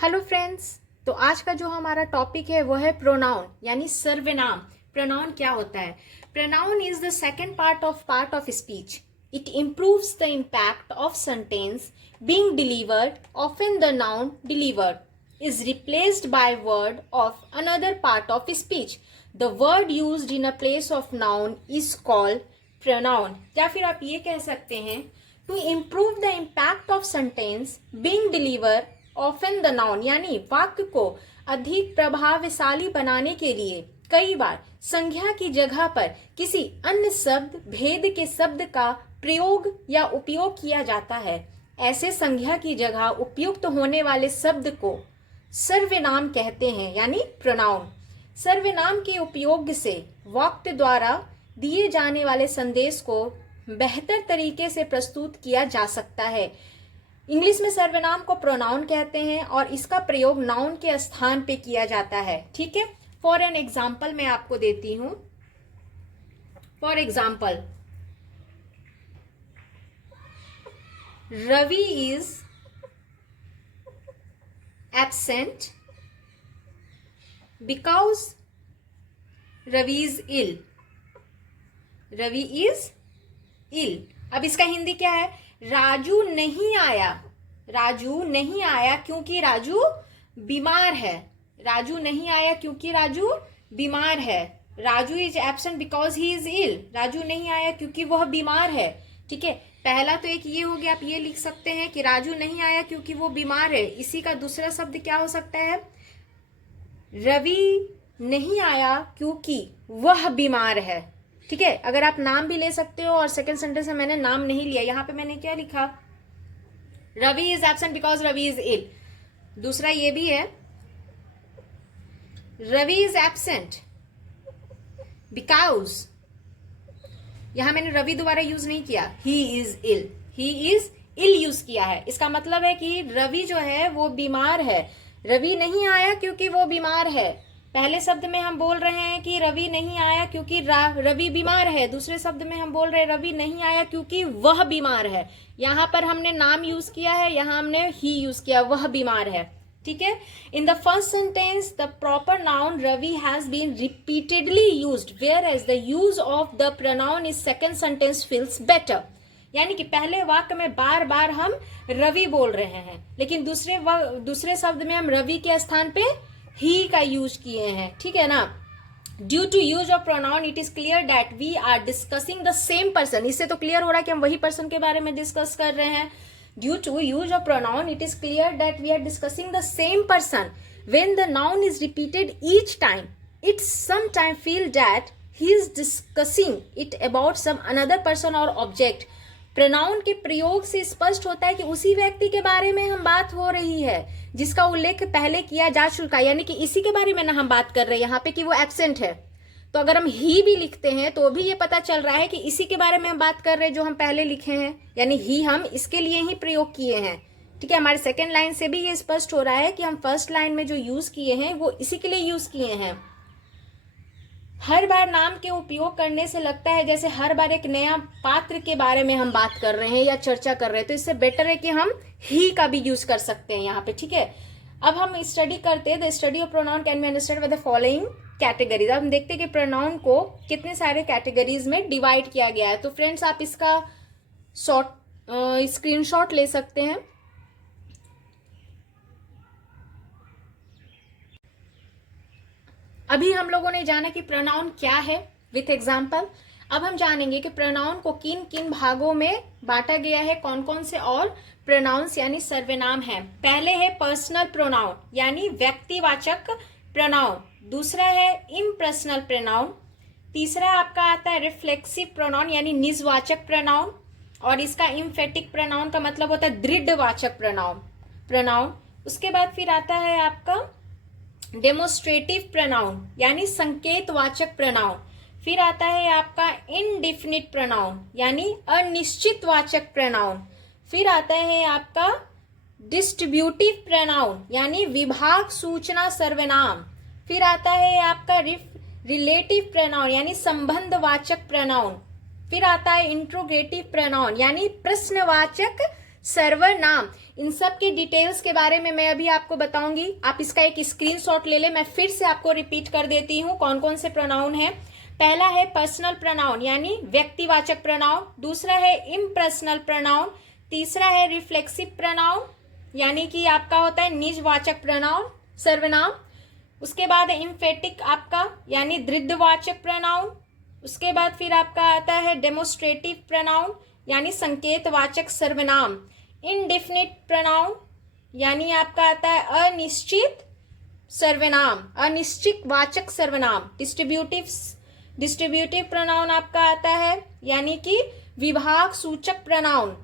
Hello friends. तो आज का जो हमारा टॉपिक है वो है प्रोनाउन यानी सर्वनाम। प्रोनाउन क्या होता है? Pronoun is the second part of speech. It improves the impact of sentence being delivered. Often the noun delivered is replaced by word of another part of speech. The word used in a place of noun is called pronoun. या फिर आप ये कह सकते हैं to improve the impact of sentence being delivered often the noun यानी वाक्य को अधिक प्रभावशाली बनाने के लिए कई बार संज्ञा की जगह पर किसी अन्य शब्द भेद के शब्द का प्रयोग या उपयोग किया जाता है। ऐसे संज्ञा की जगह उपयुक्त होने वाले शब्द को सर्वनाम कहते हैं यानी प्रोनाउन। सर्वनाम के उपयोग से वाक्य द्वारा दिए जाने वाले संदेश को बेहतर तरीके से प्रस्तुत किया जा सकता है। इंग्लिश में सर्वनाम को प्रोनाउन कहते हैं और इसका प्रयोग नाउन के स्थान पे किया जाता है। ठीक है, फॉर एन एग्जाम्पल मैं आपको देती हूं। For example, Ravi is absent because Ravi is ill. Ravi is ill. अब इसका हिंदी क्या है? राजू नहीं आया। राजू नहीं आया क्योंकि राजू बीमार है। राजू नहीं आया क्योंकि राजू बीमार है। Raju is absent because he is ill. Raju नहीं आया क्योंकि वह बीमार है। ठीक है, पहला तो एक ये हो गया। आप ये लिख सकते हैं कि राजू नहीं आया क्योंकि वो बीमार है। इसी का दूसरा शब्द क्या हो सकता है? रवि नहीं आया क्योंकि वह बीमार है। ठीक है, अगर आप नाम भी ले सकते हो और सेकंड सेंटेंस में मैंने नाम नहीं लिया। यहां पे मैंने क्या लिखा? Ravi is absent because Ravi is ill. दूसरा ये भी है, रवि इज एब्सेंट बिकॉज, यहां मैंने रवि दोबारा यूज नहीं किया, he is ill. He is ill use किया है। इसका मतलब है कि रवि जो है वो बीमार है। रवि नहीं आया क्योंकि वो बीमार है। पहले शब्द में हम बोल रहे हैं कि रवि नहीं आया क्योंकि रवि बीमार है। दूसरे शब्द में हम बोल रहे हैं रवि नहीं आया क्योंकि वह बीमार है। यहां पर हमने नाम यूज किया है, यहां हमने ही यूज किया, वह बीमार है। ठीक है, in the first sentence the proper noun Ravi has been repeatedly used whereas the use of the pronoun is second sentence feels better. यानी कि पहले वाक्य में बार बार हम रवि बोल रहे हैं, लेकिन दूसरे शब्द में हम रवि के स्थान पे ही का यूज किए हैं। ठीक है ना? Due to use of pronoun it is clear that we are discussing the same person. इससे तो क्लियर हो रहा है कि हम वही पर्सन के बारे में डिस्कस कर रहे हैं। Due to use of pronoun it is clear that we are discussing the same person. When the noun is repeated each time it sometime feel that he is discussing it about some another person और object. प्रोनाउन के प्रयोग से स्पष्ट होता है कि उसी व्यक्ति के बारे में हम बात हो रही है जिसका उल्लेख पहले किया जा चुका है। यानी कि इसी के बारे में ना हम बात कर रहे हैं यहाँ पे कि वो एब्सेंट है। तो अगर हम ही भी लिखते हैं तो भी ये पता चल रहा है कि इसी के बारे में हम बात कर रहे हैं जो हम पहले लिखे हैं। यानी ही हम इसके लिए ही प्रयोग किए हैं। ठीक है, हमारे सेकेंड लाइन से भी ये स्पष्ट हो रहा है कि हम फर्स्ट लाइन में जो यूज किए हैं वो इसी के लिए यूज किए हैं। हर बार नाम के उपयोग करने से लगता है जैसे हर बार एक नया पात्र के बारे में हम बात कर रहे हैं या चर्चा कर रहे हैं। तो इससे बेटर है कि हम ही का भी यूज कर सकते हैं यहाँ पे। ठीक है, अब हम स्टडी करते हैं। The study of pronoun can be understood by the following categories. अब हम देखते हैं कि प्रोनाउन को कितने सारे कैटेगरीज में डिवाइड किया गया है। तो फ्रेंड्स, आप इसका स्क्रीनशॉट ले सकते हैं। अभी हम लोगों ने जाना कि प्रोनाउन क्या है विथ एग्जाम्पल। अब हम जानेंगे कि प्रोनाउन को किन किन भागों में बांटा गया है, कौन कौन से और प्रोनाउंस यानी सर्वनाम है। पहले है पर्सनल प्रोनाउन यानी व्यक्तिवाचक प्रोनाउन। दूसरा है इम्पर्सनल प्रोनाउन। तीसरा आपका आता है रिफ्लेक्सिव प्रोनाउन यानी निजवाचक प्रोनाउन। और इसका इम्फेटिक प्रोनाउन का मतलब होता है दृढ़वाचक प्रोनाउन। उसके बाद फिर आता है आपका डेमोस्ट्रेटिव प्रोनाउन यानी संकेतवाचक प्रोनाउन। फिर आता है आपका इनडिफिनिट प्रोनाउन यानी अनिश्चितवाचक प्रोनाउन। फिर आता है आपका डिस्ट्रीब्यूटिव प्रोनाउन यानी विभाग सूचना सर्वनाम। फिर आता है आपका रिलेटिव प्रोनाउन यानी संबंधवाचक प्रोनाउन। फिर आता है इंट्रोगेटिव प्रोनाउन यानी प्रश्नवाचक सर्वनाम, इन सब के डिटेल्स के बारे में मैं अभी आपको बताऊंगी। आप इसका एक स्क्रीनशॉट ले लें। मैं फिर से आपको रिपीट कर देती हूँ कौन कौन से प्रोनाउन है। पहला है पर्सनल प्रोनाउन यानी व्यक्तिवाचक प्रोनाउन, दूसरा है इम्पर्सनल प्रोनाउन, तीसरा है रिफ्लेक्सिव प्रोनाउन यानी कि आपका होता है निजवाचक प्रोनाउन सर्वनाम, उसके बाद है इम्फेटिक आपका यानी दृढ़वाचक प्रोनाउन, उसके बाद फिर आपका आता है डेमोस्ट्रेटिव प्रोनाउन यानी संकेतवाचक सर्वनाम, इनडेफिनिट प्रोनाउन यानी आपका आता है अनिश्चित सर्वनाम, अनिश्चित वाचक सर्वनाम, डिस्ट्रीब्यूटिव प्रोनाउन आपका आता है यानी कि विभाग सूचक प्रोनाउन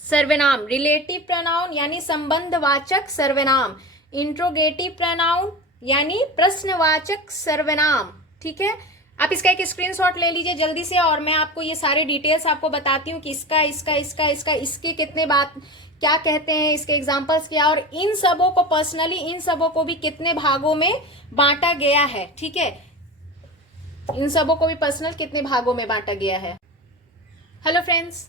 सर्वनाम, रिलेटिव प्रोनाउन यानी संबंधवाचक सर्वनाम, इंट्रोगेटिव प्रोनाउन यानी प्रश्नवाचक सर्वनाम। ठीक है, आप इसका एक स्क्रीनशॉट ले लीजिए जल्दी से और मैं आपको ये सारे डिटेल्स आपको बताती हूँ कि इसके कितने बात क्या कहते हैं, इसके एग्जांपल्स क्या, और इन सबों को पर्सनली इन सबों को भी कितने भागों में बांटा गया है। ठीक है, इन सबों को भी पर्सनल कितने भागों में बांटा गया है। हेलो फ्रेंड्स,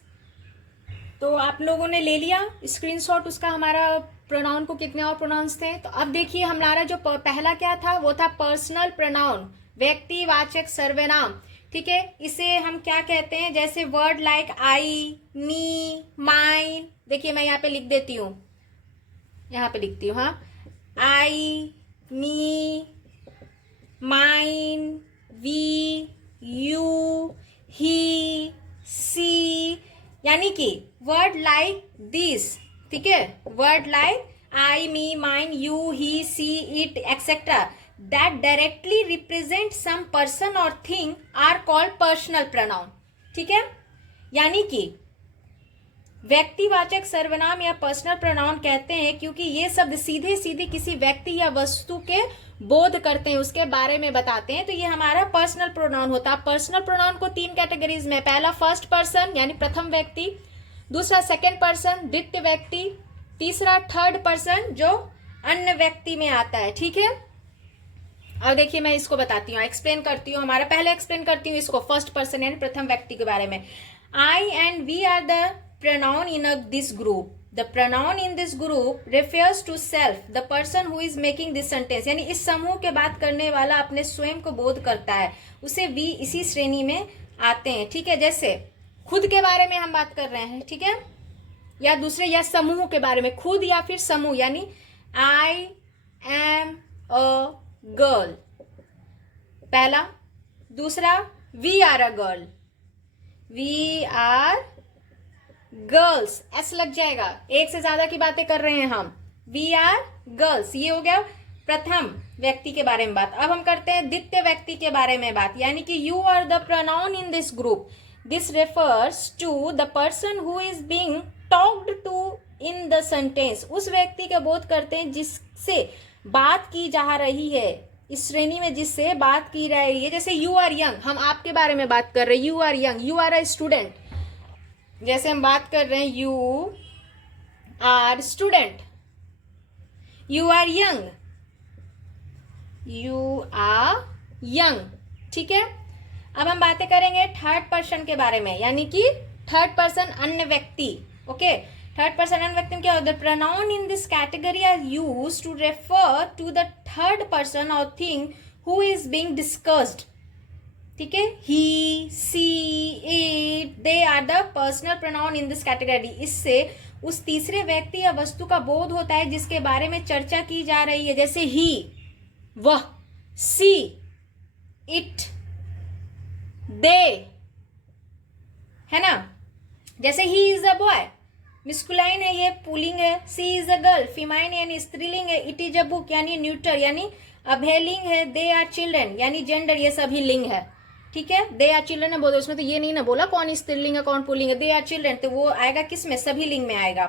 तो आप लोगों ने ले लिया स्क्रीनशॉट उसका, हमारा प्रोनाउन को कितने और प्रोनाउंस थे। तो अब देखिए हमारा जो पहला क्या था वो था पर्सनल प्रोनाउन व्यक्तिवाचक सर्वनाम। ठीक है, इसे हम क्या कहते हैं, जैसे word like I, me, mine. देखिए मैं यहाँ पे लिख देती हूँ, यहाँ पे लिखती हूँ, हाँ, I, me, mine, we, you, he, she, यानी कि वर्ड लाइक दिस। ठीक है, word like I, me, mine, you, he, she, it etcetera that directly represent some person or thing are called personal pronoun। ठीक है, यानी कि व्यक्तिवाचक सर्वनाम या पर्सनल प्रोनाउन कहते हैं क्योंकि ये शब्द सीधे सीधे किसी व्यक्ति या वस्तु के बोध करते हैं, उसके बारे में बताते हैं, तो ये हमारा पर्सनल प्रोनाउन होता है। पर्सनल प्रोनाउन को तीन कैटेगरीज में, पहला फर्स्ट पर्सन यानी प्रथम व्यक्ति, दूसरा सेकेंड पर्सन द्वितीय व्यक्ति, तीसरा थर्ड पर्सन जो अन्य व्यक्ति में आता है। ठीक है, अब देखिए मैं इसको बताती हूँ, एक्सप्लेन करती हूँ। हमारा पहले एक्सप्लेन करती हूँ इसको फर्स्ट पर्सन यानी प्रथम व्यक्ति के बारे में। I and we are the pronoun in this group. The pronoun in this group refers to self, the person who is making this sentence। यानी इस समूह के बात करने वाला अपने स्वयं को बोध करता है, उसे वी इसी श्रेणी में आते हैं। ठीक है, जैसे खुद के बारे में हम बात कर रहे हैं, ठीक है, या दूसरे या समूह के बारे में, खुद या फिर समूह, यानी आई एम अ गर्ल पहला, दूसरा we are a girl, we are girls, S लग जाएगा, एक से ज्यादा की बातें कर रहे हैं हम, वी आर गर्ल्स, ये हो गया प्रथम व्यक्ति के बारे में बात। अब हम करते हैं द्वितीय व्यक्ति के बारे में बात, यानी कि you are the pronoun in this group, this refers to the person who is being talked to in the sentence. उस व्यक्ति का बोध करते हैं जिससे बात की जा रही है, इस श्रेणी में जिससे बात की जा रही है। जैसे यू आर यंग, हम आपके बारे में बात कर रहे हैं, you are young, you are a student. जैसे हम बात कर रहे हैं you are student, you are young, you are young. ठीक है, अब हम बातें करेंगे थर्ड पर्सन के बारे में, यानी कि थर्ड पर्सन अन्य व्यक्ति। ओके, थर्ड पर्सन अन्य व्यक्ति में क्या होता है, the pronoun in this category are used to refer to the third person or thing who is being discussed. ठीक है, he, she, it, they are the personal pronoun in this category. इससे उस तीसरे व्यक्ति या वस्तु का बोध होता है जिसके बारे में चर्चा की जा रही है। जैसे ही, वह, सी, इट, दे, है ना। जैसे ही इज अ बॉय, मिस्कुलाइन है, ये पुलिंग है, सी इज अ गर्ल, फीमाइन यानी स्त्रीलिंग है, इट इज अ बुक यानी न्यूटर यानी अभयलिंग है, दे आर चिल्ड्रन यानी जेंडर, ये सभी लिंग है। ठीक है, दे आर चिल्ड्रन है बोलो, उसमें तो ये नहीं ना बोला कौन स्त्रीलिंग है कौन पुल्लिंग है, दे आर चिल्ड्रन, तो वो आएगा किस में, सभी लिंग में आएगा।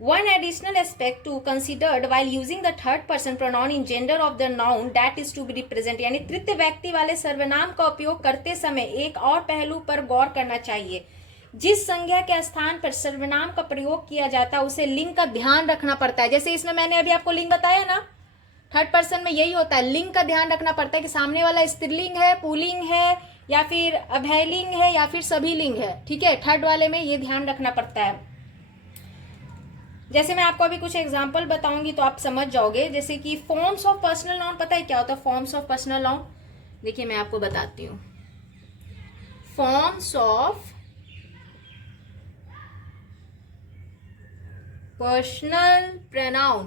One additional aspect to considered while using the third person pronoun in gender of the noun that is to be represent, यानी तृतीय व्यक्ति वाले सर्वनाम का उपयोग करते समय एक और पहलू पर गौर करना चाहिए। जिस संज्ञा के स्थान पर सर्वनाम का प्रयोग किया जाता है उसे लिंग का ध्यान रखना पड़ता है। जैसे इसमें मैंने अभी आपको लिंग बताया ना, थर्ड पर्सन में यही होता है, लिंग का ध्यान रखना पड़ता है कि सामने वाला स्त्रीलिंग है, पुल्लिंग है, या फिर अभयलिंग है, या फिर सभी लिंग है। ठीक है, थर्ड वाले में ये ध्यान रखना पड़ता है। जैसे मैं आपको अभी कुछ एग्जांपल बताऊंगी तो आप समझ जाओगे। जैसे कि फॉर्म्स ऑफ पर्सनल नाउन, पता है क्या होता है फॉर्म्स ऑफ पर्सनल नाउन? देखिए मैं आपको बताती हूँ। Forms of personal pronoun,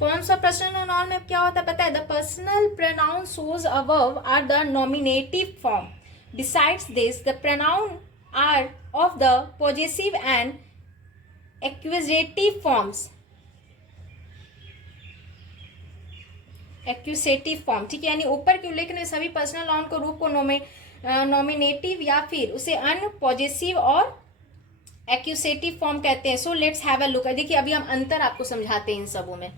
forms of personal noun में क्या होता है पता है? The personal pronoun shows above are the nominative form. Besides this the pronoun are of the possessive and accusative forms. Accusative form, ठीक है, यानी ऊपर के उल्लेखनीय सभी पर्सनल नाउन को रूप को नॉमिनेटिव या फिर उसे अनपॉजेसिव और एक्यूसेटिव फॉर्म कहते हैं। So let's have a look. देखिए अभी हम अंतर आपको समझाते हैं इन सबों में।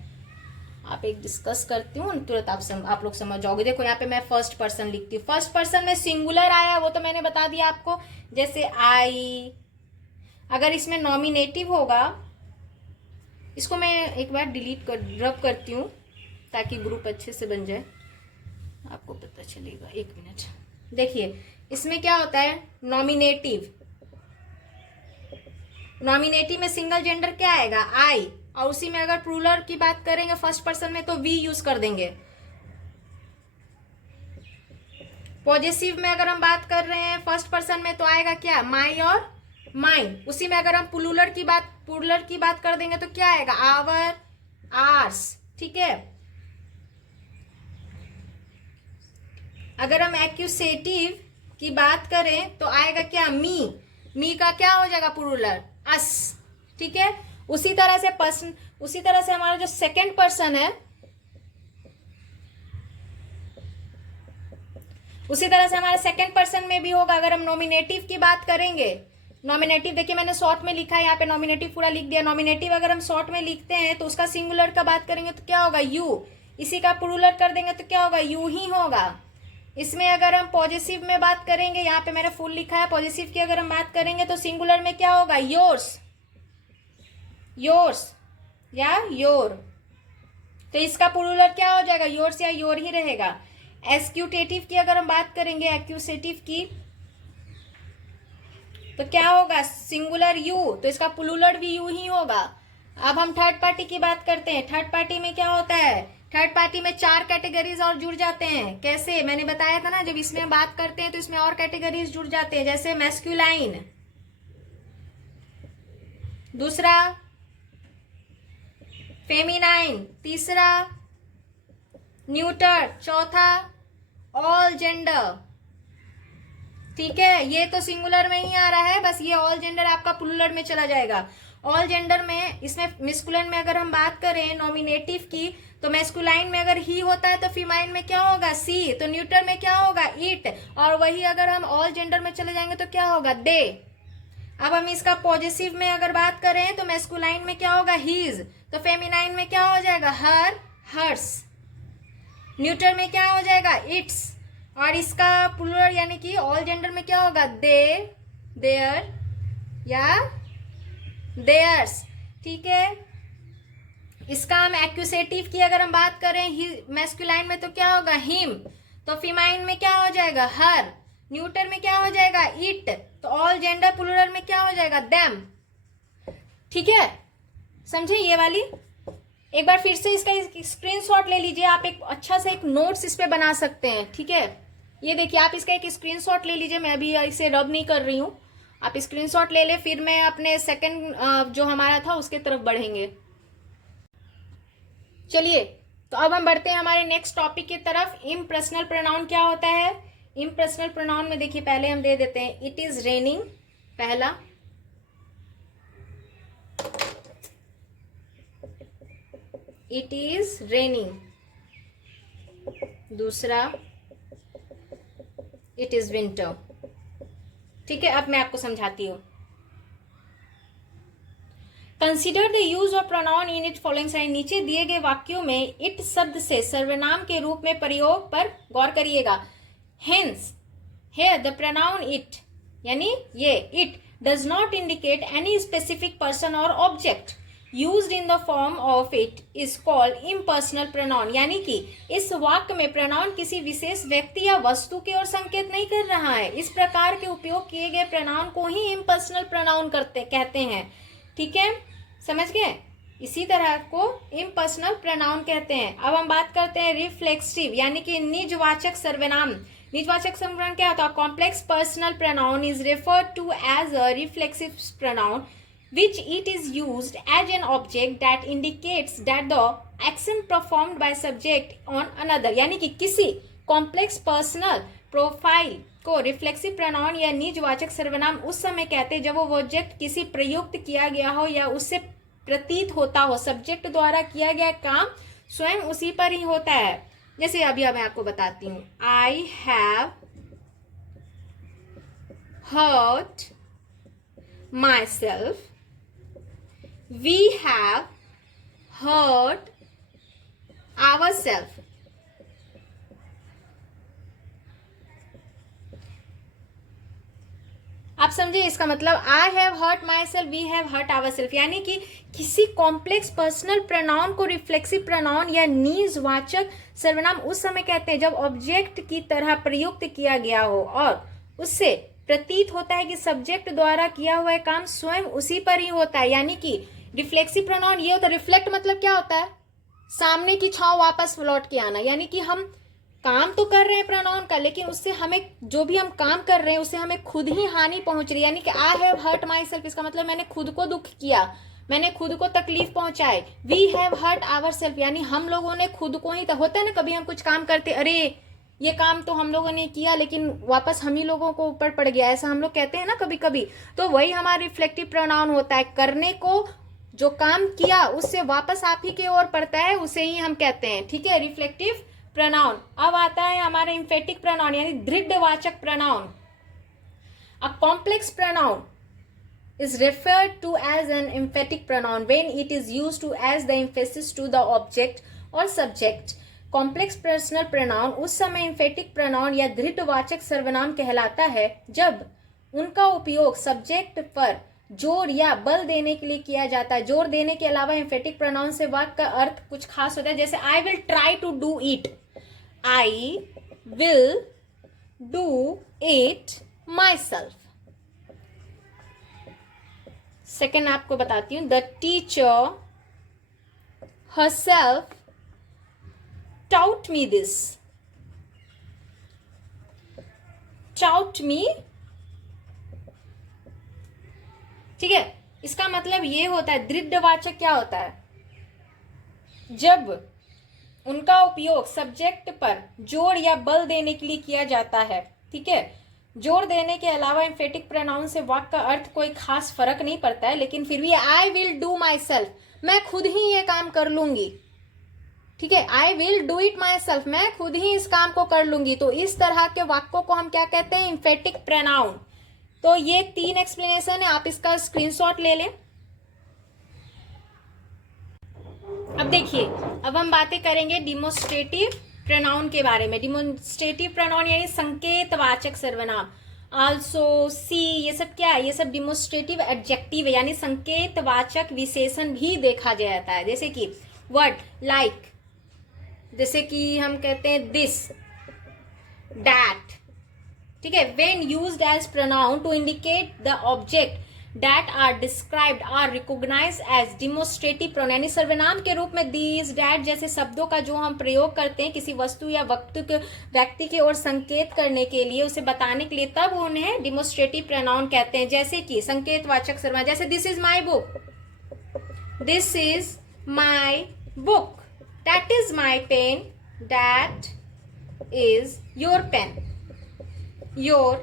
आप एक डिस्कस करती हूँ, तुरंत आप लोग समझ जाओगे। देखो यहाँ पे मैं फर्स्ट पर्सन लिखती हूँ। फर्स्ट पर्सन में सिंगुलर आया वो तो मैंने बता दिया आपको, जैसे आई। अगर इसमें नॉमिनेटिव होगा, इसको मैं एक बार रब करती हूँ ताकि ग्रुप अच्छे से बन जाए, आपको पता चलेगा। एक मिनट, देखिए इसमें क्या होता है नॉमिनेटिव। नॉमिनेटिव में सिंगल जेंडर क्या आएगा? आई, और उसी में अगर प्लूरल की बात करेंगे फर्स्ट पर्सन में तो वी यूज कर देंगे। पॉजेसिव में अगर हम बात कर रहे हैं फर्स्ट पर्सन में तो आएगा क्या? माई और माइन। उसी में अगर हम प्लूरल की बात कर देंगे तो क्या आएगा? आवर, आर्स, ठीक है। अगर हम एक्यूसेटिव की बात करें तो आएगा क्या? मी। मी का क्या हो जाएगा प्लूरल? अस, ठीक है। उसी तरह से हमारा जो सेकंड पर्सन है, उसी तरह से हमारे सेकंड पर्सन में भी होगा। अगर हम नॉमिनेटिव की बात करेंगे, नॉमिनेटिव देखिए मैंने शॉर्ट में लिखा है, यहाँ पे नॉमिनेटिव पूरा लिख दिया। नॉमिनेटिव अगर हम शॉर्ट में लिखते हैं तो उसका सिंगुलर का बात करेंगे तो क्या होगा? यू। इसी का प्लूरल कर देंगे तो क्या होगा? यू ही होगा। इसमें अगर हम पॉजिटिव में बात करेंगे, यहाँ पे मैंने फुल लिखा है, पॉजिटिव की अगर हम बात करेंगे तो सिंगुलर में क्या होगा? योर्स, योर्स या योर। तो इसका प्लूरल क्या हो जाएगा? योर्स या योर ही रहेगा। एक्यूटेटिव की अगर हम बात करेंगे, एक्यूसेटिव की, तो क्या होगा? सिंगुलर यू, तो इसका प्लूरल भी यू ही होगा। अब हम थर्ड पार्टी की बात करते हैं। थर्ड पार्टी में क्या होता है? थर्ड पार्टी में 4 कैटेगरीज और जुड़ जाते हैं। कैसे? मैंने बताया था ना, जब इसमें बात करते हैं तो इसमें और कैटेगरीज जुड़ जाते हैं। जैसे मैस्कुलाइन, दूसरा फेमिनाइन, तीसरा न्यूटर, चौथा ऑल जेंडर, ठीक है। ये तो सिंगुलर में ही आ रहा है, बस ये ऑल जेंडर आपका प्लूरल में चला जाएगा। ऑल जेंडर में, इसमें मैस्कुलिन में अगर हम बात करें नॉमिनेटिव की, तो मैस्कुलाइन में अगर ही होता है तो फीमाइन में क्या होगा? सी। तो न्यूटर में क्या होगा? इट। और वही अगर हम ऑल जेंडर में चले जाएंगे तो क्या होगा? दे। अब हम इसका पॉजिटिव में अगर बात करें तो मैस्कुलाइन में क्या होगा? हीज। तो फेमिनाइन में क्या हो जाएगा? हर, हर्स। न्यूटर में क्या हो जाएगा? इट्स। और इसका प्लूरल यानी कि ऑल जेंडर में क्या होगा? दे, देयर या देयर्स, ठीक है। इसका हम एक्यूसेटिव की अगर हम बात करें मैस्कुलाइन में तो क्या होगा? हिम। तो फीमाइन में क्या हो जाएगा? हर। न्यूटर में क्या हो जाएगा? इट। तो ऑल जेंडर प्लूरल में क्या हो जाएगा? देम, ठीक है। समझे ये वाली? एक बार फिर से इसका स्क्रीनशॉट ले लीजिए। आप एक अच्छा से एक नोट्स इस पे बना सकते हैं, ठीक है। ये देखिए आप इसका एक स्क्रीनशॉट ले लीजिए। मैं अभी इसे रब नहीं कर रही हूँ, आप स्क्रीनशॉट ले ले, फिर मैं अपने सेकंड जो हमारा था उसके तरफ बढ़ेंगे। चलिए तो अब हम बढ़ते हैं हमारे नेक्स्ट टॉपिक की तरफ। इम्पर्सनल प्रोनाउन क्या होता है? इम्पर्सनल प्रोनाउन में देखिए पहले हम दे देते हैं इट इज रेनिंग, पहला। इट इज रेनिंग, दूसरा इट इज विंटर, ठीक है। अब मैं आपको समझाती हूं। Consider the use of pronoun in it following sign. नीचे दिए गए वाक्यों में इट शब्द से सर्वनाम के रूप में प्रयोग पर गौर करिएगा। Hence here the pronoun it, यानी ये it does not indicate any specific person और object used in the form of it is called impersonal pronoun. यानी कि इस वाक्य में प्रोनाउन किसी विशेष व्यक्ति या वस्तु की ओर संकेत नहीं कर रहा है। इस प्रकार के उपयोग किए गए प्रोनाउन को ही इम्पर्सनल प्रोनाउन कहते हैं, ठीक है। समझ गए? इसी तरह को इम्पर्सनल प्रोनाउन कहते हैं। अब हम बात करते हैं रिफ्लेक्सिव यानी कि निजवाचक सर्वनाम। निजवाचक सर्वनाम क्या होता है? Complex personal pronoun is referred to as a reflexive pronoun which it is used as an object that indicates that the action performed by subject on another। यानी कि किसी कॉम्प्लेक्स पर्सनल प्रोफाइल को रिफ्लेक्सिव प्रोनाउन या निजवाचक सर्वनाम उस समय कहते हैं जब वो ऑब्जेक्ट किसी प्रयुक्त किया गया हो या उससे प्रतीत होता हो, सब्जेक्ट द्वारा किया गया काम स्वयं उसी पर ही होता है। जैसे अभी मैं आपको बताती हूँ, I have hurt myself, we have hurt ourselves। आप समझे इसका मतलब? I have hurt myself, we have hurt ourself, यानी कि किसी कॉम्प्लेक्स पर्सनल प्रोनाउन को रिफ्लेक्सिव प्रोनाउन या निजवाचक सर्वनाम उस समय कहते हैं जब ऑब्जेक्ट की तरह प्रयुक्त किया गया हो और उससे प्रतीत होता है कि सब्जेक्ट द्वारा किया हुआ काम स्वयं उसी पर ही होता है। यानी कि रिफ्लेक्सिव प्रोनाउन ये होता है, रिफ्लेक्ट मतलब क्या होता है? सामने की छाव वापस लौट के आना। यानी कि हम काम तो कर रहे हैं प्रोनाउन का, लेकिन उससे हमें जो भी हम काम कर रहे हैं उससे हमें खुद ही हानि पहुंच रही है। यानी कि I have hurt myself, इसका मतलब मैंने खुद को दुख किया, मैंने खुद को तकलीफ पहुंचाई। We have hurt ourself यानी हम लोगों ने खुद को ही, होता है ना कभी हम कुछ काम करते, अरे ये काम तो हम लोगों ने किया लेकिन वापस हम ही लोगों को ऊपर पड़ गया, ऐसा हम लोग कहते हैं ना कभी कभी। तो वही हमारा रिफ्लेक्टिव प्रोनाउन होता है, करने को जो काम किया उससे वापस आप ही की ओर पड़ता है, उसे ही हम कहते हैं। ठीक है, रिफ्लेक्टिव प्रोनाउन। अब आता है हमारा एम्फेटिक प्रोनाउन यानी दृढ़वाचक pronoun. A complex pronoun is referred to as an emphatic pronoun when it is used to as the emphasis to the object or subject। Complex personal pronoun उस समय emphatic pronoun या दृढ़वाचक सर्वनाम कहलाता है जब उनका उपयोग सब्जेक्ट पर जोर या बल देने के लिए किया जाता है। जोर देने के अलावा एम्फेटिक प्रोनाउन से वाक्य का अर्थ कुछ खास होता है। जैसे I will try to do it, I will do it myself. Second आपको बताती हूं, the teacher herself taught me this। taught me, ठीक है, इसका मतलब ये होता है, दृढ़वाचक क्या होता है? जब उनका उपयोग सब्जेक्ट पर जोर या बल देने के लिए किया जाता है। ठीक है, जोर देने के अलावा एम्फेटिक प्रोनाउन से वाक्य का अर्थ कोई खास फर्क नहीं पड़ता है, लेकिन फिर भी आई विल डू माई सेल्फ, मैं खुद ही ये काम कर लूंगी। ठीक है, आई will do it my self, मैं खुद ही इस काम को कर लूंगी। तो इस तरह के वाक्यों को हम क्या कहते हैं? Emphatic pronoun. तो ये 3 एक्सप्लेनेशन है, आप इसका स्क्रीनशॉट ले लें। अब देखिए, अब हम बातें करेंगे डिमोन्स्ट्रेटिव प्रोनाउन के बारे में। डिमोन्स्ट्रेटिव प्रोनाउन यानी संकेतवाचक सर्वनाम, आल्सो, सी, ये सब क्या है? ये सब डिमोन्स्ट्रेटिव एडजेक्टिव है, यानी संकेतवाचक विशेषण भी देखा जाता है। जैसे कि वर्ड लाइक, जैसे कि हम कहते हैं दिस, दैट। ठीक है, when used as pronoun to indicate the object that are described are recognized as demonstrative pronoun, यानी सर्वनाम के रूप में these, that जैसे शब्दों का जो हम प्रयोग करते हैं किसी वस्तु या व्यक्ति की ओर संकेत करने के लिए, उसे बताने के लिए, तब उन्हें डिमोन्स्ट्रेटिव प्रोनाउन कहते हैं। जैसे कि संकेतवाचक सर्वनाम, जैसे this is my book, this is my book, that is my pen, that is your pen, your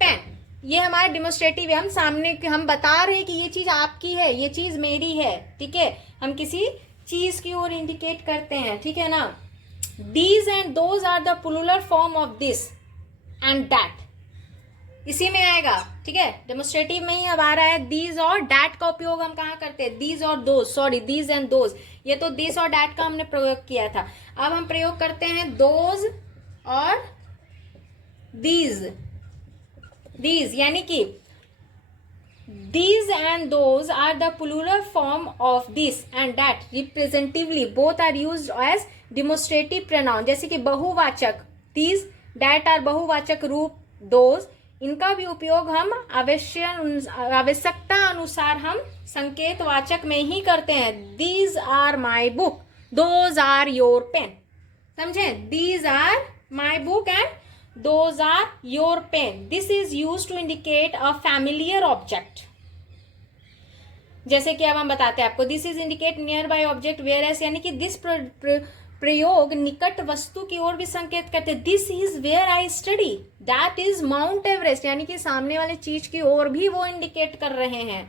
pen. ये हमारा डिमोन्स्ट्रेटिव है, हम सामने हम बता रहे हैं कि ये चीज आपकी है, ये चीज मेरी है। ठीक है, हम किसी चीज की ओर इंडिकेट करते हैं। ठीक है ना। These and those are the plural form of this and that, इसी में आएगा। ठीक है, डेमोन्स्ट्रेटिव में ही अब आ रहा है। दीज और डैट का उपयोग हम कहाँ करते हैं? दीज और those, sorry, these and those, ये तो दिस और डैट का हमने प्रयोग किया था। अब हम प्रयोग करते हैं दोज और दीज। दीज यानी कि these and those are the plural form of this and that, representatively both are used as demonstrative pronoun। जैसे कि बहुवाचक these, that are बहुवाचक रूप those, इनका भी उपयोग हम आवश्यकता अनुसार हम संकेतवाचक में ही करते हैं। These are my book, those are your pen. समझे? These are my book and those are your pen. This is use to indicate a familiar object. जैसे कि अब हम बताते हैं आपको, this is indicate near by object whereas, यानी कि दिस प्रयोग निकट वस्तु की ओर भी संकेत करते हैं। This is where I study, that is Mount Everest, यानी कि सामने वाले चीज की ओर भी वो इंडिकेट कर रहे हैं।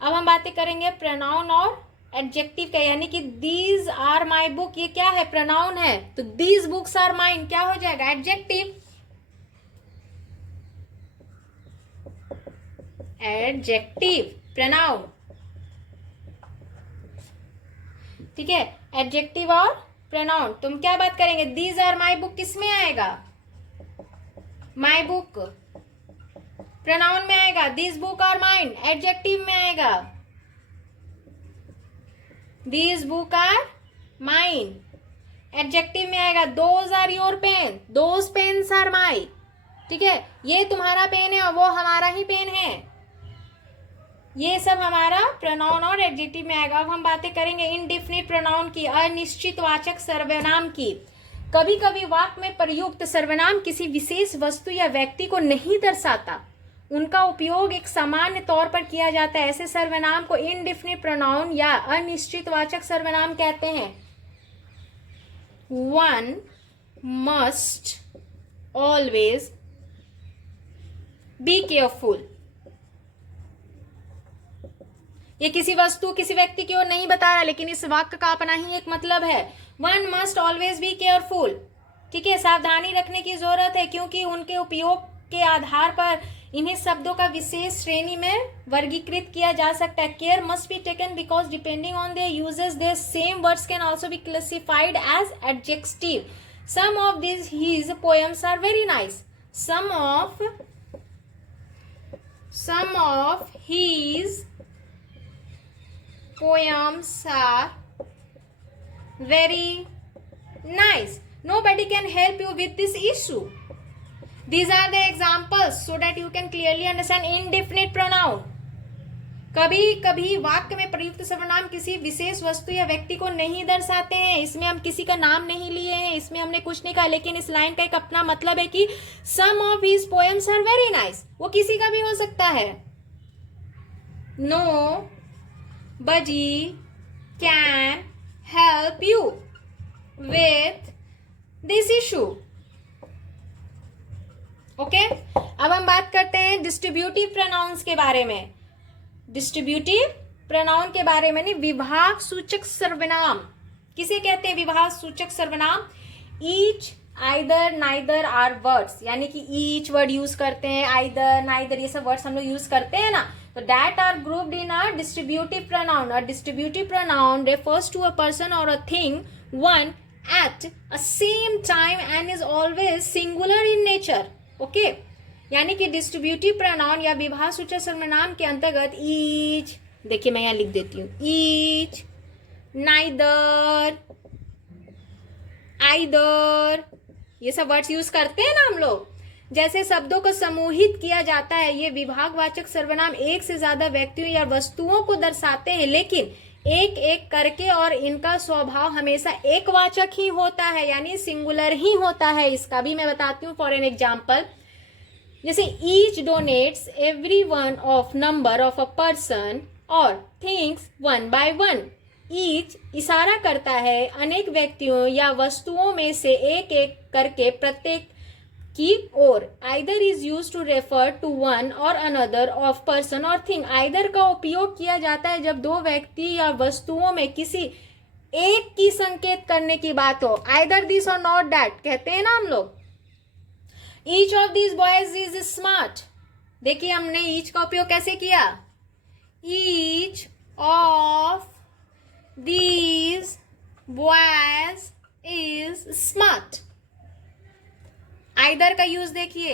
अब हम बातें करेंगे प्रोनाउन और एडजेक्टिव का, यानी कि दीज आर माई बुक, ये क्या है? प्रोनाउन है, तो दीज बुक्स आर माइन क्या हो जाएगा? एडजेक्टिव। एडजेक्टिव, प्रोनाउन, ठीक है, एडजेक्टिव और प्रोनाउन। तुम क्या बात करेंगे? दीज आर माई बुक किस में आएगा? माई बुक प्रोनाउन में आएगा। These book are mine adjective में आएगा। These book are mine adjective में आएगा। Those are your pen, those pens are my, ठीक है, ये तुम्हारा पेन है और वो हमारा ही पेन है। ये सब हमारा प्रोनाउन और एडजेक्टिव में आएगा। अब हम बातें करेंगे इनडिफिनिट प्रोनाउन की, अनिश्चितवाचक सर्वनाम की। कभी कभी वाक्य में प्रयुक्त सर्वनाम किसी विशेष वस्तु या व्यक्ति को नहीं दर्शाता, उनका उपयोग एक सामान्य तौर पर किया जाता है। ऐसे सर्वनाम को इनडिफिनिट प्रोनाउन या अनिश्चितवाचक सर्वनाम कहते हैं। One must always be careful, ये किसी वस्तु किसी व्यक्ति की ओर नहीं बता रहा, लेकिन इस वाक्य का अपना ही एक मतलब है। One must always be careful, ठीक है, सावधानी रखने की जरूरत है, क्योंकि उनके उपयोग के आधार पर इन्हें शब्दों का विशेष श्रेणी में वर्गीकृत किया जा सकता है। Care must be taken because depending on their uses there same words can also be classified as adjective. Some of this his poems are very nice. Some of his poems are very nice. Nobody can help you with this issue. These are the examples so that you can clearly understand indefinite pronoun. कभी कभी वाक्य में प्रयुक्त सर्वनाम किसी विशेष वस्तु या व्यक्ति को नहीं दर्शाते हैं। इसमें हम किसी का नाम नहीं लिए हैं, इसमें हमने कुछ नहीं कहा, लेकिन इस लाइन का एक अपना मतलब है कि some of his poems are very nice, वो किसी का भी हो सकता है। No Buddy can help you with this issue. Okay, अब हम बात करते हैं डिस्ट्रीब्यूटिव प्रोनाउंस के बारे में। डिस्ट्रीब्यूटिव प्रोनाउन के बारे में नहीं, विभाग सूचक सर्वनाम किसे कहते हैं? विभाग सूचक सर्वनाम। Each, either, neither are words, यानी कि ईच वर्ड यूज करते हैं, आइदर, नाइदर, ये सब वर्ड्स हम लोग यूज करते हैं ना, so that are grouped in a distributive pronoun. A distributive pronoun refers to a person or a thing, one at a same time and is always singular in nature. Okay? यानी कि distributive pronoun या विभाग सूचक सर्वनाम के अंतर्गत each, देखिए मैं यहाँ लिख देती हूँ, ईच, नाइदर, आइदर, ये सब वर्ड्स यूज करते हैं ना हम लोग। जैसे शब्दों को समूहित किया जाता है, ये विभागवाचक सर्वनाम एक से ज्यादा व्यक्तियों या वस्तुओं को दर्शाते हैं, लेकिन एक एक करके, और इनका स्वभाव हमेशा एकवाचक ही होता है, यानी सिंगुलर ही होता है। इसका भी मैं बताती हूँ फॉर एन एग्जाम्पल। जैसे each denotes every one of number of a person or things one by one. Each इशारा करता है अनेक व्यक्तियों या वस्तुओं में से एक एक करके प्रत्येक की ओर। Either is use to refer to one or another of person or thing. Either का उपयोग किया जाता है जब दो व्यक्ति या वस्तुओं में किसी एक की संकेत करने की बात हो। आइदर दिस और नॉट दैट कहते हैं ना हम लोग। Each of this boys is smart, देखिए हमने ईच का उपयोग कैसे किया। Each of these boys is smart. Either का यूज देखिए,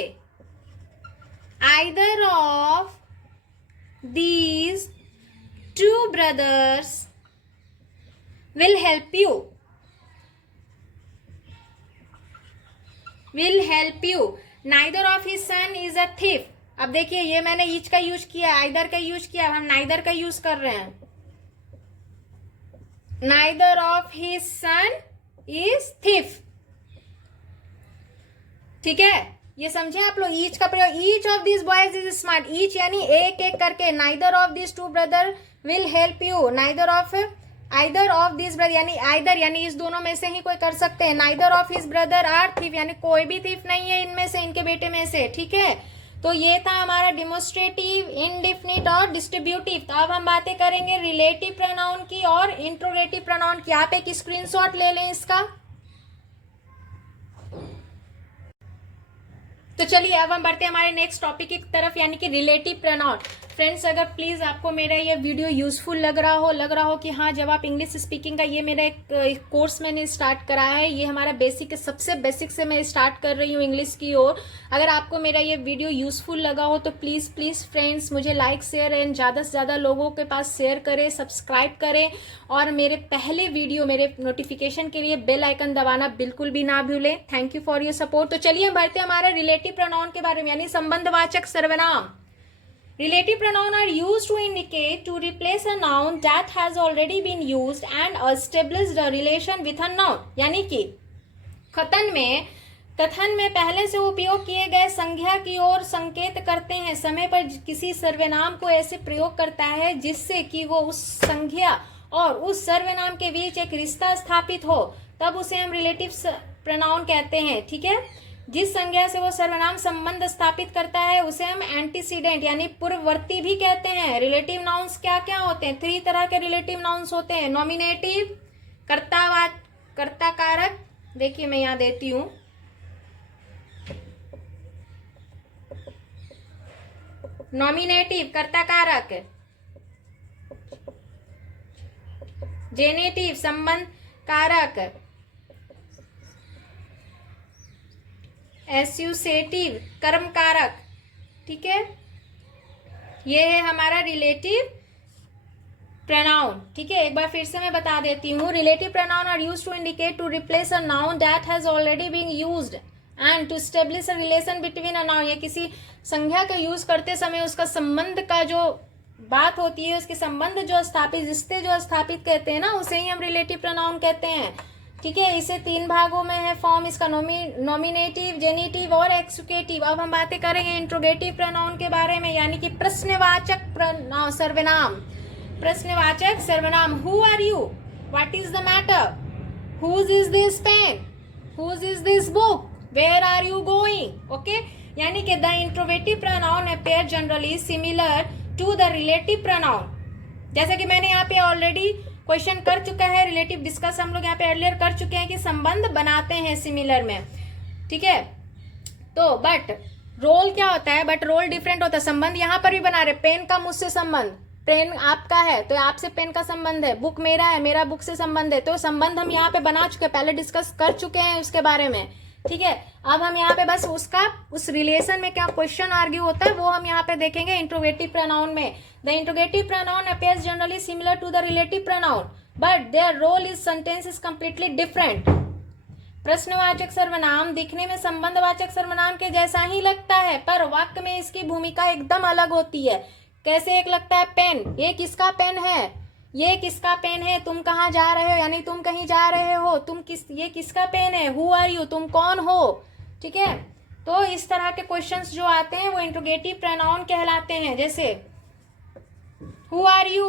either of these two brothers will help you, will help you. Neither of his son is a thief. अब देखिए ये मैंने ईच का यूज किया, आइदर का यूज किया, हम नाइदर का यूज कर रहे हैं। Neither of his son is thief, ठीक है, ये समझे आप लोग। ईच का प्रयोग, each of this boys is smart, each यानी एक एक करके। Neither of this two brother will help you, neither of either of this brother यानी आइदर यानी इस दोनों में से ही कोई कर सकते हैं। Neither of his brother are thief यानी कोई भी थीफ नहीं है इनमें से, इनके बेटे में से, ठीक है। तो ये था हमारा डिमोन्स्ट्रेटिव, इंडेफिनिट और डिस्ट्रीब्यूटिव। तो अब हम बातें करेंगे रिलेटिव प्रोनाउन की और इंट्रोगेटिव प्रोनाउन की। आप एक स्क्रीनशॉट ले लें इसका। तो चलिए अब हम बढ़ते हैं हमारे नेक्स्ट टॉपिक की तरफ, यानी कि रिलेटिव प्रोनाउन। फ्रेंड्स, अगर प्लीज आपको मेरा ये वीडियो यूजफुल लग रहा हो कि हाँ, जब आप इंग्लिश स्पीकिंग का, ये मेरा एक कोर्स मैंने स्टार्ट करा है, ये हमारा बेसिक, सबसे बेसिक से मैं स्टार्ट कर रही हूँ इंग्लिश की ओर। अगर आपको मेरा ये वीडियो यूजफुल लगा हो तो प्लीज प्लीज फ्रेंड्स मुझे लाइक शेयर एंड ज्यादा से ज्यादा लोगों के पास शेयर करें, सब्सक्राइब करें, और मेरे पहले वीडियो, मेरे नोटिफिकेशन के लिए बेल आइकन दबाना बिल्कुल भी ना भूलें। Thank you for your support. तो चलिए हम बढ़ते हैं हमारे रिलेटिव प्रोनाउन के बारे में, यानी संबंधवाचक सर्वनाम। Relative pronoun are used to indicate to replace a noun that has already been used and established a relation with a noun। यानी कि कथन में पहले से उपयोग किए गए संज्ञा की ओर संकेत करते हैं समय पर किसी सर्वनाम को ऐसे प्रयोग करता है जिससे कि वो उस संज्ञा और उस सर्वनाम के बीच एक रिश्ता स्थापित हो, तब उसे हम रिलेटिव प्रोनाउन कहते हैं, ठीक है। जिस संज्ञा से वो सर्वनाम संबंध स्थापित करता है उसे हम एंटीसीडेंट यानी पूर्ववर्ती भी कहते हैं। रिलेटिव नाउन्स क्या क्या होते हैं? 3 तरह के रिलेटिव नाउन्स होते हैं। नॉमिनेटिव, कर्ता कारक, देखिए मैं यहां देती हूं, नॉमिनेटिव कर्ता कारक, जेनेटिव संबंध कारक, एस्यूसेटिव कर्म कारक, ठीक है। ये है हमारा रिलेटिव प्रोनाउन, ठीक है। एक बार फिर से मैं बता देती हूँ। Relative pronoun are used to indicate to replace a noun that has already been used and to establish a relation between a noun. ये किसी संज्ञा का यूज करते समय उसका संबंध का जो बात होती है, उसके संबंध जो स्थापित, रिश्ते जो स्थापित कहते हैं ना, उसे ही हम रिलेटिव प्रोनाउन कहते हैं, ठीक है। इसे 3 भागों में है फॉर्म इसका, नॉमिनेटिव, जेनिटिव और एक्सुकेटिव। अब हम बातें करेंगे इंट्रोगेटिव प्रोनाउन के बारे में, यानी कि प्रश्नवाचक सर्वनाम। प्रश्नवाचक सर्वनाम, who are you, what is the matter, whose is this pen, whose is this book, where are you going, okay. यानी कि the interrogative pronoun appear generally similar to the relative pronoun. जैसे कि मैंने यहाँ पे ऑलरेडी क्वेश्चन कर चुका है, रिलेटिव डिस्कस हम लोग यहाँ पे अर्लियर कर चुके हैं कि संबंध बनाते हैं सिमिलर में, ठीक है। तो बट रोल क्या होता है, बट रोल डिफरेंट होता है। संबंध यहाँ पर भी बना रहे, पेन का मुझसे संबंध, पेन आपका है तो आपसे पेन का संबंध है, बुक मेरा है, मेरा बुक से संबंध है, तो संबंध हम यहाँ पे बना चुके हैं, पहले डिस्कस कर चुके हैं उसके बारे में, ठीक है। अब हम यहाँ पे बस उस रिलेशन में क्या क्वेश्चन आर्ग्यू होता है वो हम यहाँ पे देखेंगे इंट्रोगेटिव प्रोनाउन में। The interrogative pronoun appears generally similar to the relative pronoun but their role is sentence is completely different. प्रश्नवाचक सर्वनाम दिखने में संबंधवाचक सर्वनाम के जैसा ही लगता है, पर वाक्य में इसकी भूमिका एकदम अलग होती है। कैसे? एक लगता है पेन, ये किसका पेन है, ये किसका पेन है, तुम कहाँ जा रहे हो, यानी तुम कहीं जा रहे हो, ये किसका पेन है, हु आर यू, तुम कौन हो, ठीक है। तो इस तरह के क्वेश्चंस जो आते हैं वो इंट्रोगेटिव प्रोनाउन कहलाते हैं। जैसे who are you,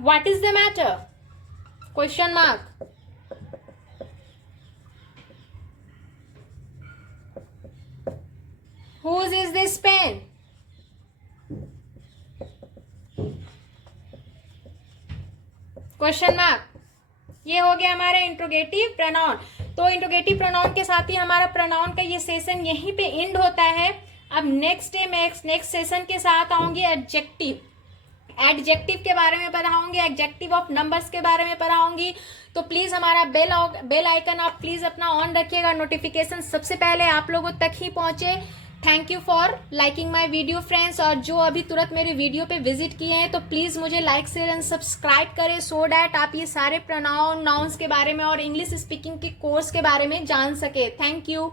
what is the matter, question mark, whose is this pen, question mark. ये हो गया हमारा इंट्रोगेटिव प्रोनाउन। तो इंट्रोगेटिव प्रोनाउन के साथ ही हमारा प्रोनाउन का ये सेशन यहीं पे एंड होता है। अब नेक्स्ट सेशन के साथ आऊंगी एडजेक्टिव के बारे में पढ़ाऊंगी, एडजेक्टिव ऑफ नंबर्स के बारे में पढ़ाऊंगी। तो प्लीज हमारा बेल आइकन आप प्लीज अपना ऑन रखिएगा, नोटिफिकेशन सबसे पहले आप लोगों तक ही पहुंचे। Thank you for liking my video friends, और जो अभी तुरंत मेरे वीडियो पे विजिट किए हैं तो प्लीज मुझे लाइक शेयर एंड सब्सक्राइब करें, सो डैट आप ये सारे प्रोनाउन नाउन्स के बारे में और इंग्लिश स्पीकिंग के कोर्स के बारे में जान सके। Thank you.